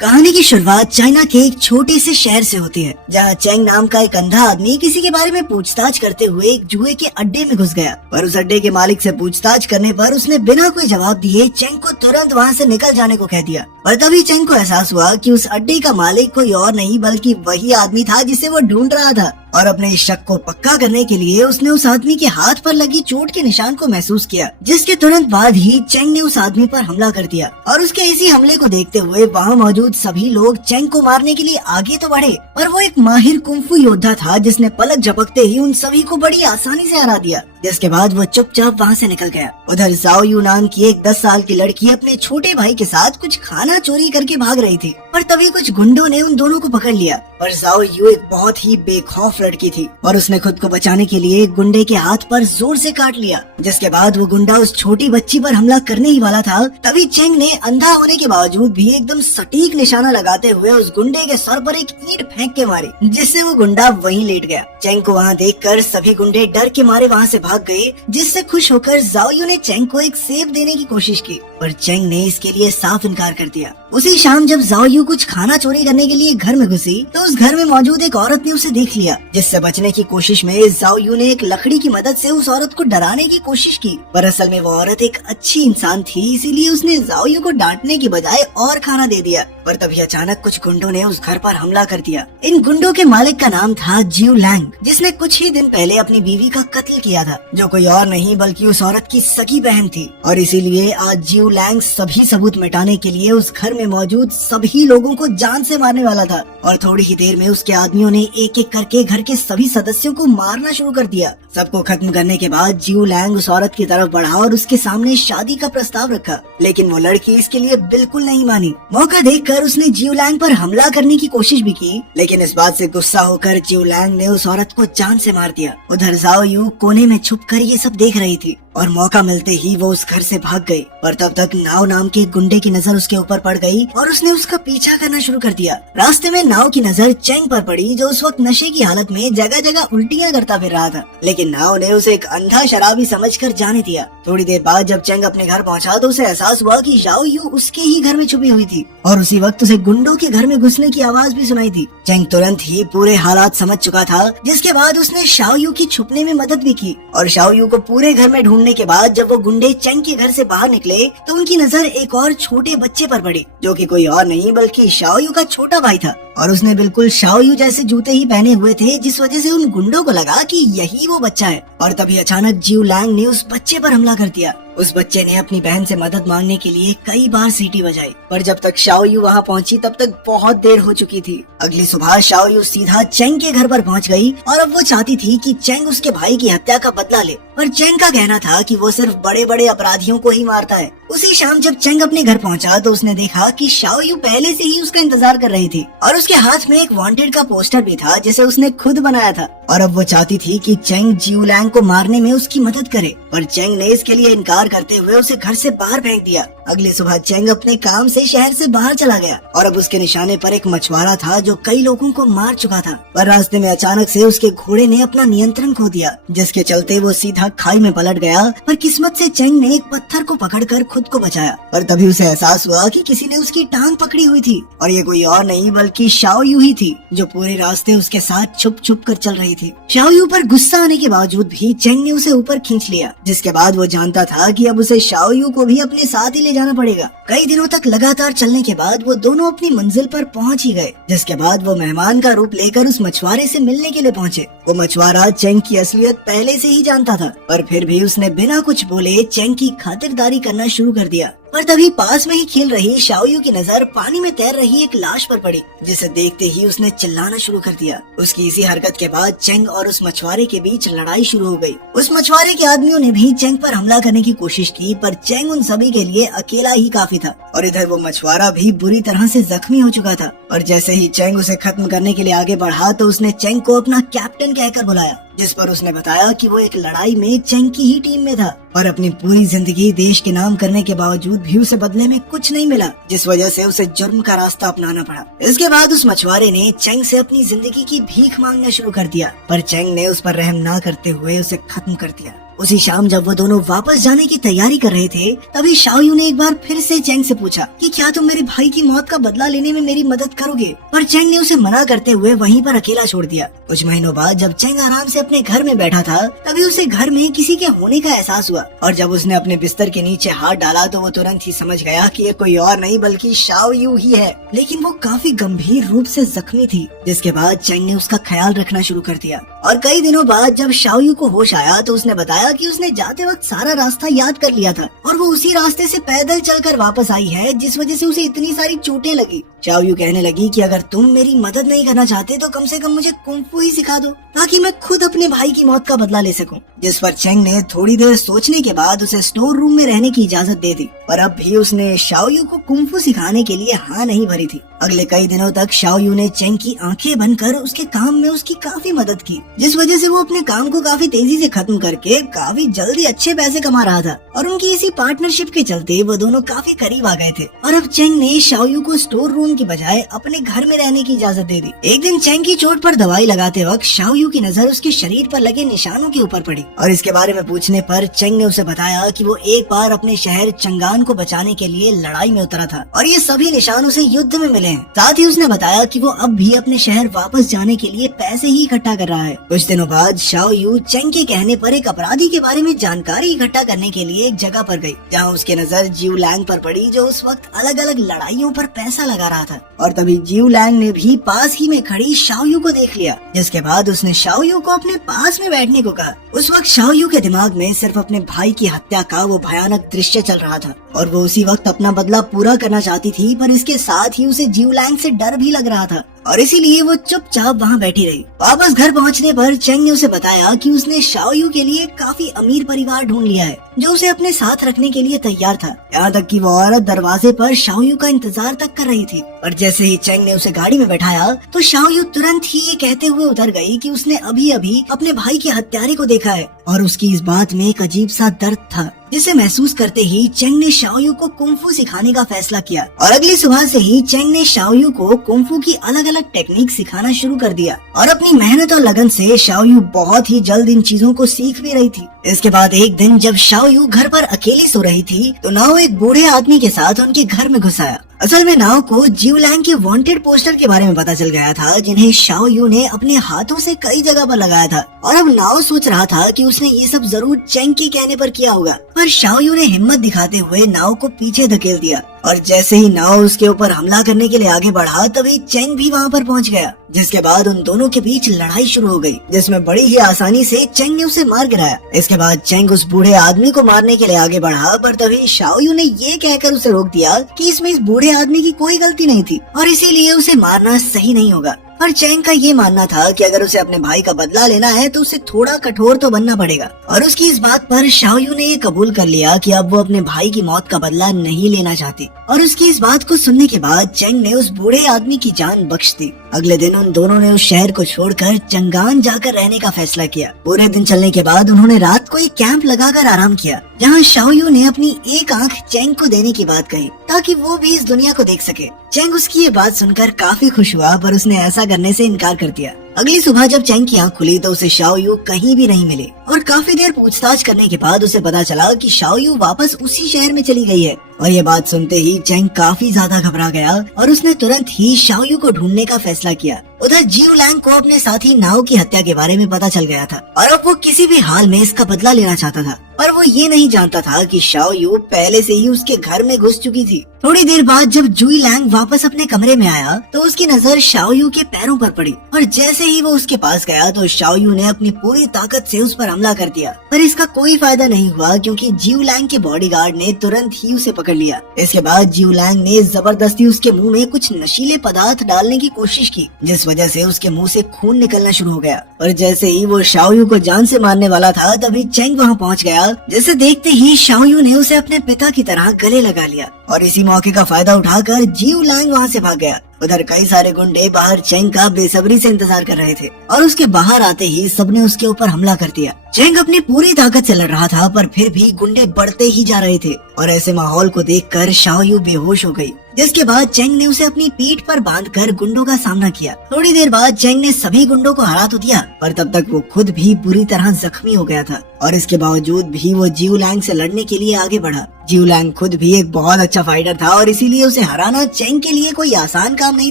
कहानी की शुरुआत चाइना के एक छोटे से शहर से होती है, जहाँ चेंग नाम का एक अंधा आदमी किसी के बारे में पूछताछ करते हुए एक जुए के अड्डे में घुस गया। पर उस अड्डे के मालिक से पूछताछ करने पर उसने बिना कोई जवाब दिए चेंग को तुरंत वहाँ से निकल जाने को कह दिया। पर तभी चेंग को एहसास हुआ कि उस अड्डे का मालिक कोई और नहीं बल्कि वही आदमी था जिसे वो ढूंढ रहा था। और अपने इस शक को पक्का करने के लिए उसने उस आदमी के हाथ पर लगी चोट के निशान को महसूस किया, जिसके तुरंत बाद ही चेंग ने उस आदमी पर हमला कर दिया। और उसके इसी हमले को देखते हुए वहाँ मौजूद सभी लोग चेंग को मारने के लिए आगे तो बढ़े, पर वो एक माहिर कुंफू योद्धा था जिसने पलक झपकते ही उन सभी को बड़ी आसानी से हरा दिया। जिसके बाद वो चुपचाप वहाँ से निकल गया। उधर जाओ यू नाम की एक 10 साल की लड़की अपने छोटे भाई के साथ कुछ खाना चोरी करके भाग रही थी, पर तभी कुछ गुंडों ने उन दोनों को पकड़ लिया। पर जाओ यू एक बहुत ही बेखौफ लड़की थी और उसने खुद को बचाने के लिए एक गुंडे के हाथ पर जोर से काट लिया। जिसके बाद वो गुंडा उस छोटी बच्ची पर हमला करने ही वाला था, तभी चेंग ने अंधा होने के बावजूद भी एकदम सटीक निशाना लगाते हुए उस गुंडे के सर पर एक ईंट फेंक के मारी, जिससे वो गुंडा वहीं लेट गया। चेंग को वहाँ देखकर सभी गुंडे डर के मारे वहाँ से भाग गए, जिससे खुश होकर जाओ यू ने चेंग को एक सेब देने की कोशिश की, पर चेंग ने इसके लिए साफ इनकार कर दिया। उसी शाम जब जाओ यू कुछ खाना चोरी करने के लिए घर में घुसी, तो उस घर में मौजूद एक औरत ने उसे देख लिया, जिससे बचने की कोशिश में जाओ यू ने एक लकड़ी की मदद से उस औरत को डराने की कोशिश की। पर असल में वो औरत एक अच्छी इंसान थी, इसीलिए उसने जाओ यू को डांटने की बजाय और खाना दे दिया। पर तभी अचानक कुछ गुंडों ने उस घर पर हमला कर दिया। इन गुंडों के मालिक का नाम था जियो लैंग, जिसने कुछ ही दिन पहले अपनी बीवी का कत्ल किया था, जो कोई और नहीं बल्कि उस औरत की सगी बहन थी। और इसीलिए आज जियो लैंग सभी सबूत मिटाने के लिए उस घर में मौजूद सभी लोगों को जान से मारने वाला था। और थोड़ी ही देर में उसके आदमियों ने एक एक करके घर के सभी सदस्यों को मारना शुरू कर दिया। सबको खत्म करने के बाद जियो लैंग उस औरत की तरफ बढ़ा और उसके सामने शादी का प्रस्ताव रखा, लेकिन वो लड़की इसके लिए बिल्कुल नहीं मानी। मौका देखकर उसने जियो लैंग पर हमला करने की कोशिश भी की, लेकिन इस बात से गुस्सा होकर जियो लैंग ने उस औरत को जान से मार दिया। उधर जाओ यू कोने में छुपकर ये सब देख रही थी और मौका मिलते ही वो उस घर से भाग गई। पर तब तक नाव नाम के गुंडे की नजर उसके ऊपर पड़ गई और उसने उसका पीछा करना शुरू कर दिया। रास्ते में नाव की नजर चेंग पर पड़ी, जो उस वक्त नशे की हालत में जगह जगह उल्टियां करता फिर रहा था, लेकिन नाव ने उसे एक अंधा शराबी समझकर जाने दिया। थोड़ी देर बाद जब चेंग अपने घर पहुंचा तो उसे एहसास हुआ कि जाओ यू उसके ही घर में छुपी हुई थी और उसी वक्त उसे गुंडों के घर में घुसने की आवाज भी सुनाई थी। चेंग तुरंत ही पूरे हालात समझ चुका था, जिसके बाद उसने शाओ यू की छुपने में मदद भी की। और शाओ यू को पूरे घर में ढूंढने के बाद जब वो गुंडे चेंग के घर से बाहर निकले तो उनकी नजर एक और छोटे बच्चे पर पड़ी, जो कि कोई और नहीं बल्कि शाओ यू का छोटा भाई था। और उसने बिल्कुल शाओ यू जैसे जूते ही पहने हुए थे, जिस वजह से उन गुंडों को लगा कि यही वो बच्चा है। और तभी अचानक जियो लैंग ने उस बच्चे पर हमला कर दिया। उस बच्चे ने अपनी बहन से मदद मांगने के लिए कई बार सीटी बजाई, पर जब तक शाओ यू वहाँ पहुँची तब तक बहुत देर हो चुकी थी। अगली सुबह शाओ यू सीधा चेंग के घर पर पहुँच गई और अब वो चाहती थी कि चेंग उसके भाई की हत्या का बदला ले, पर चेंग का कहना था कि वो सिर्फ बड़े बड़े अपराधियों को ही मारता है। उसी शाम जब चेंग अपने घर पहुंचा तो उसने देखा कि शाओ यू पहले से ही उसका इंतजार कर रही थी और उसके हाथ में एक वांटेड का पोस्टर भी था, जिसे उसने खुद बनाया था। और अब वो चाहती थी कि चेंग जियो लैंग को मारने में उसकी मदद करे, पर चेंग ने इसके लिए इनकार करते हुए उसे घर से बाहर फेंक दिया। अगली सुबह चेंग अपने काम से शहर से बाहर चला गया और अब उसके निशाने पर एक मछुआरा था जो कई लोगों को मार चुका था। पर रास्ते में अचानक से उसके घोड़े ने अपना नियंत्रण खो दिया, जिसके चलते वो सीधा खाई में पलट गया। पर किस्मत से चेंग ने एक पत्थर को पकड़कर खुद को बचाया। पर तभी उसे एहसास हुआ कि किसी ने उसकी टांग पकड़ी हुई थी और ये कोई और नहीं बल्कि शाओ यू ही थी, जो पूरे रास्ते उसके साथ छुप छुप कर चल रही थी। शाओ यू पर गुस्सा आने के बावजूद भी चेंग ने उसे ऊपर खींच लिया, जिसके बाद वो जानता था कि अब उसे शाओ यू को भी अपने साथ ही ले जाना पड़ेगा। कई दिनों तक लगातार चलने के बाद वो दोनों अपनी मंजिल पर पहुंच ही गए, जिसके बाद वो मेहमान का रूप लेकर उस मछुआरे से मिलने के लिए पहुंचे। वो मछुआरा चेंग की असलियत पहले से ही जानता था, पर फिर भी उसने बिना कुछ बोले चेंग की खातिरदारी करना शुरू कर दिया। पर तभी पास में ही खेल रही शाओ यू की नजर पानी में तैर रही एक लाश पर पड़ी, जिसे देखते ही उसने चिल्लाना शुरू कर दिया। उसकी इसी हरकत के बाद चेंग और उस मछुआरे के बीच लड़ाई शुरू हो गई। उस मछुआरे के आदमियों ने भी चेंग पर हमला करने की कोशिश की, पर चेंग उन सभी के लिए अकेला ही काफी था। और इधर वो मछुआरा भी बुरी तरह से जख्मी हो चुका था। और जैसे ही चेंग उसे खत्म करने के लिए आगे बढ़ा तो उसने चेंग को अपना कैप्टन कहकर बुलाया, जिस पर उसने बताया कि वो एक लड़ाई में चेंग की ही टीम में था और अपनी पूरी जिंदगी देश के नाम करने के बावजूद भी उसे बदले में कुछ नहीं मिला, जिस वजह से उसे जुर्म का रास्ता अपनाना पड़ा। इसके बाद उस मछुआरे ने चेंग से अपनी जिंदगी की भीख मांगना शुरू कर दिया, पर चेंग ने उस पर रहम ना करते हुए उसे खत्म कर दिया। उसी शाम जब वो दोनों वापस जाने की तैयारी कर रहे थे, तभी शाओयू ने एक बार फिर से चेंग से पूछा कि क्या तुम मेरे भाई की मौत का बदला लेने में मेरी मदद करोगे, पर चेंग ने उसे मना करते हुए वहीं पर अकेला छोड़ दिया। कुछ महीनों बाद जब चेंग आराम से अपने घर में बैठा था, तभी उसे घर में किसी के होने का एहसास हुआ और जब उसने अपने बिस्तर के नीचे हाथ डाला तो वो तुरंत ही समझ गया कि ये कोई और नहीं बल्कि शाओयू ही है, लेकिन वो काफी गंभीर रूप से जख्मी थी। जिसके बाद चेंग ने उसका ख्याल रखना शुरू कर दिया और कई दिनों बाद जब शाओयू को होश आया तो उसने बताया कि उसने जाते वक्त सारा रास्ता याद कर लिया था और वो उसी रास्ते से पैदल चलकर वापस आई है, जिस वजह से उसे इतनी सारी चोटें लगी। शाओयू कहने लगी कि अगर तुम मेरी मदद नहीं करना चाहते तो कम से कम मुझे कुंफू ही सिखा दो ताकि मैं खुद अपने भाई की मौत का बदला ले सकूं। जिस पर चेंग ने थोड़ी देर सोचने के बाद उसे स्टोर रूम में रहने की इजाजत दे दी, पर अब भी उसने शाओयू को कुंफू सिखाने के लिए हाँ नहीं भरी थी। अगले कई दिनों तक शाओयू ने चेंग की आंखें बनकर उसके काम में उसकी काफी मदद की, जिस वजह से वो अपने काम को काफी तेजी से खत्म करके काफी जल्दी अच्छे पैसे कमा रहा था और उनकी इसी पार्टनरशिप के चलते वो दोनों काफी करीब आ गए थे। और अब चेंग ने शाओयू को स्टोर रूम की बजाय अपने घर में रहने की इजाजत दे दी। एक दिन चेंग की चोट पर दवाई लगाते वक्त शाओयू की नजर उसके शरीर पर लगे निशानों के ऊपर पड़ी और इसके बारे में पूछने पर चेंग ने उसे बताया कि वो एक बार अपने शहर चंगान को बचाने के लिए लड़ाई में उतरा था और ये सभी निशान उसे युद्ध में मिले हैं। साथ ही उसने बताया कि वो अब भी अपने शहर वापस जाने के लिए पैसे ही इकट्ठा कर रहा है। कुछ दिनों बाद शाओयू चेंग के कहने पर एक अपराधी के बारे में जानकारी इकट्ठा करने के लिए एक जगह पर गई, जहाँ उसकी नजर जिऊ लैंग पर पड़ी, जो उस वक्त अलग अलग लड़ाइयों पर पैसा लगा रहा था। और तभी जिऊ लैंग ने भी पास ही में खड़ी शाओयू को देख लिया, जिसके बाद उसने शाओयू को अपने पास में बैठने को कहा। उस वक्त शाओयू के दिमाग में सिर्फ अपने भाई की हत्या का वो भयानक दृश्य चल रहा था और वो उसी वक्त अपना बदला पूरा करना चाहती थी, पर इसके साथ ही उसे जिऊ लैंग से डर भी लग रहा था और इसीलिए वो चुपचाप वहाँ बैठी रही। वापस घर पहुँचने पर चेंग ने उसे बताया कि उसने शाओयू के लिए काफी अमीर परिवार ढूंढ लिया है जो उसे अपने साथ रखने के लिए तैयार था। यहाँ तक कि वो औरत दरवाजे पर शाओयू का इंतजार तक कर रही थी। और जैसे ही चेंग ने उसे गाड़ी में बैठाया तो शाओयू तुरंत ही ये कहते हुए उतर गई कि उसने अभी अभी अपने भाई के हत्यारे को देखा है और उसकी इस बात में एक अजीब सा दर्द था, जिसे महसूस करते ही चेंग ने शाओयू को कुंफू सिखाने का फैसला किया। और अगली सुबह से ही चेंग ने शाओयू को कुंफू की अलग अलग टेक्निक सिखाना शुरू कर दिया और अपनी मेहनत और लगन से शाओयू बहुत ही जल्द इन चीजों को सीख भी रही थी। इसके बाद एक दिन जब शाओयू घर पर अकेली सो रही थी तो नाओ एक बूढ़े आदमी के साथ उनके घर में घुस आया। असल में नाओ को जिऊ लैंग के वांटेड पोस्टर के बारे में पता चल गया था, जिन्हें शाओयू ने अपने हाथों से कई जगह पर लगाया था और अब नाओ सोच रहा था कि उसने ये सब जरूर चेंग के कहने पर किया होगा, पर शाओयू ने हिम्मत दिखाते हुए नाओ को पीछे धकेल दिया और जैसे ही नाओ उसके ऊपर हमला करने के लिए आगे बढ़ा तभी चेंग भी वहाँ पर पहुँच गया, जिसके बाद उन दोनों के बीच लड़ाई शुरू हो गई, जिसमें बड़ी ही आसानी से चेंग ने उसे मार गिराया। इसके बाद चेंग उस बूढ़े आदमी को मारने के लिए आगे बढ़ा, पर तभी शाओयू ने ये कहकर उसे रोक दिया कि इसमें इस बूढ़े आदमी की कोई गलती नहीं थी और इसीलिए उसे मारना सही नहीं होगा। पर चेंग का ये मानना था कि अगर उसे अपने भाई का बदला लेना है तो उसे थोड़ा कठोर तो बनना पड़ेगा और उसकी इस बात पर शाओयू ने ये कबूल कर लिया कि अब वो अपने भाई की मौत का बदला नहीं लेना चाहती और उसकी इस बात को सुनने के बाद चेंग ने उस बूढ़े आदमी की जान बख्श दी। अगले दिन उन दोनों ने उस शहर को छोड़कर चंगान जाकर रहने का फैसला किया। पूरे दिन चलने के बाद उन्होंने रात को एक कैंप लगाकर आराम किया, जहाँ शाओयू ने अपनी एक आंख चेंग को देने की बात कही ताकि वो भी इस दुनिया को देख सके। चेंग उसकी ये बात सुनकर काफी खुश हुआ, पर उसने ऐसा करने से इनकार कर दिया। अगली सुबह जब चेंग की आंख खुली तो उसे शाओयू कहीं भी नहीं मिली और काफी देर पूछताछ करने के बाद उसे पता चला कि शाओयू वापस उसी शहर में चली गई है। और ये बात सुनते ही चेंग काफी ज्यादा घबरा गया और उसने तुरंत ही शाओयू को ढूंढने का फैसला किया। उधर जिऊ लैंग को अपने साथी नाओ की हत्या के बारे में पता चल गया था और अब वो किसी भी हाल में इसका बदला लेना चाहता था, पर वो ये नहीं जानता था कि शाओयू पहले से ही उसके घर में घुस चुकी थी। थोड़ी देर बाद जब जुई लैंग वापस अपने कमरे में आया तो उसकी नजर शाओयू के पैरों पर पड़ी और जैसे ही वो उसके पास गया तो शाओयू ने अपनी पूरी ताकत से उस पर हमला कर दिया, पर इसका कोई फायदा नहीं हुआ क्योंकि जिऊ लैंग के बॉडीगार्ड ने तुरंत ही उसे पकड़ लिया। इसके बाद जिऊ लैंग ने जबरदस्ती उसके मुंह में कुछ नशीले पदार्थ डालने की कोशिश की, जिस वजह से उसके मुंह से खून निकलना शुरू हो गया। और जैसे ही वो शाओयू को जान से मारने वाला था तभी चेंग वहाँ पहुँच गया, जिसे देखते ही शाओयू ने उसे अपने पिता की तरह गले लगा लिया और इसी मौके का फायदा उठाकर जिऊ लैंग वहाँ से भाग गया। उधर कई सारे गुंडे बाहर चेंग का बेसब्री से इंतजार कर रहे थे और उसके बाहर आते ही सबने उसके ऊपर हमला कर दिया। चेंग अपनी पूरी ताकत से लड़ रहा था पर फिर भी गुंडे बढ़ते ही जा रहे थे और ऐसे माहौल को देखकर शाओयू बेहोश हो गई, जिसके बाद चेंग ने उसे अपनी पीठ पर बांधकर गुंडों का सामना किया। थोड़ी देर बाद चेंग ने सभी गुंडों को हरा तो दिया पर तब तक वो खुद भी बुरी तरह जख्मी हो गया था और इसके बावजूद भी वो जिऊ लैंग से लड़ने के लिए आगे बढ़ा। जिऊ लैंग खुद भी एक बहुत अच्छा फाइटर था और इसीलिए उसे हराना चेंग के लिए कोई आसान काम नहीं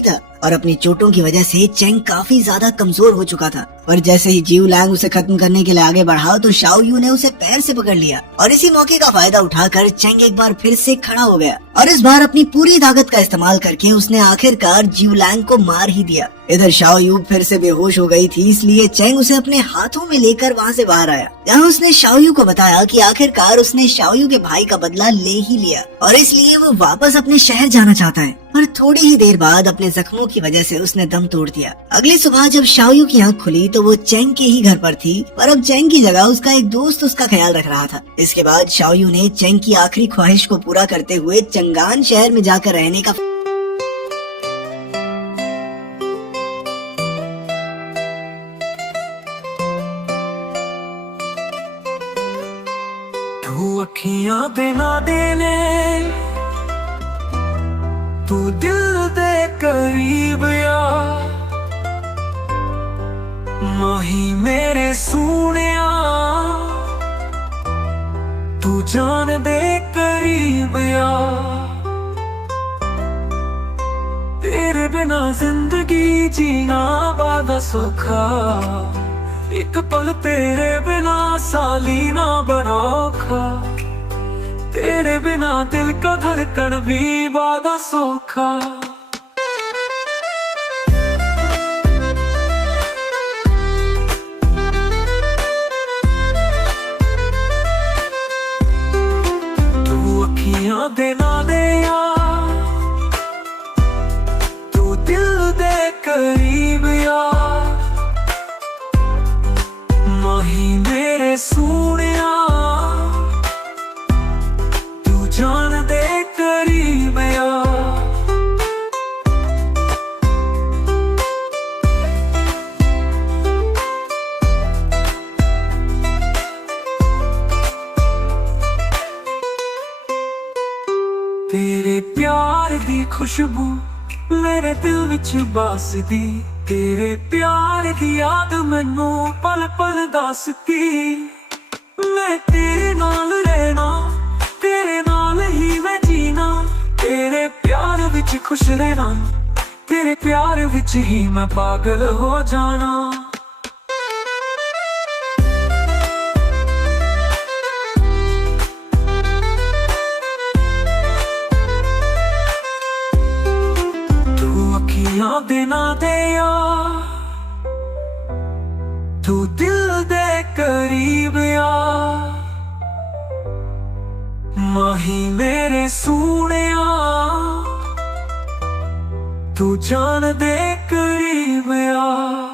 था और अपनी चोटों की वजह से चेंग काफी ज्यादा कमजोर हो चुका था। पर जैसे ही जिऊ लैंग उसे खत्म करने के लिए आगे बढ़ा तो शाओयू ने उसे पैर से पकड़ लिया और इसी मौके का फायदा उठाकर चेंग एक बार फिर से खड़ा हो गया और इस बार अपनी पूरी ताकत का इस्तेमाल करके उसने आखिरकार जिऊ लैंग को मार ही दिया। इधर शाओयू फिर से बेहोश हो गई थी, इसलिए चेंग उसे अपने हाथों में लेकर वहाँ से बाहर आया, जहाँ उसने शाओयू को बताया कि आखिरकार उसने शाओयू के भाई का बदला ले ही लिया और इसलिए वो वापस अपने शहर जाना चाहता है। पर थोड़ी ही देर बाद अपने जख्मों की वजह से उसने दम तोड़ दिया। अगली सुबह जब शाओयू की आंख खुली तो वो चेंग के ही घर पर थी, पर अब चेंग की जगह उसका एक दोस्त उसका ख्याल रख रहा था। इसके बाद शाओयू ने चेंग की आखिरी ख्वाहिश को पूरा करते हुए चंगान शहर में जाकर रहने का अखियां देना देने तू दिल दे करीब या माही मेरे सूनिया तू जान दे करीब या तेरे बिना जिंदगी जीना बड़ा सौखा एक पल तेरे बिना साली ना बनोखा तेरे बिना दिल का धड़कन भी बड़ा सौखा। तू अखियां देना दे यार तू दिल दे करीब यार माही मेरे सूनिया तू जान दे करीब यार तेरे प्यार दी खुशबू मेरे दिल विच बसदी तेरे प्यार दी याद मैनू पल पल दसदी मैं तेरे नाल रहना तेरे नाल ही मैं जीना तेरे प्यार विच खुश रहना तेरे प्यार विच ही मैं पागल हो जाना। देना दे यार तू दिल दे करीब यार माही मेरे सूनिया तू जान दे करीब यार।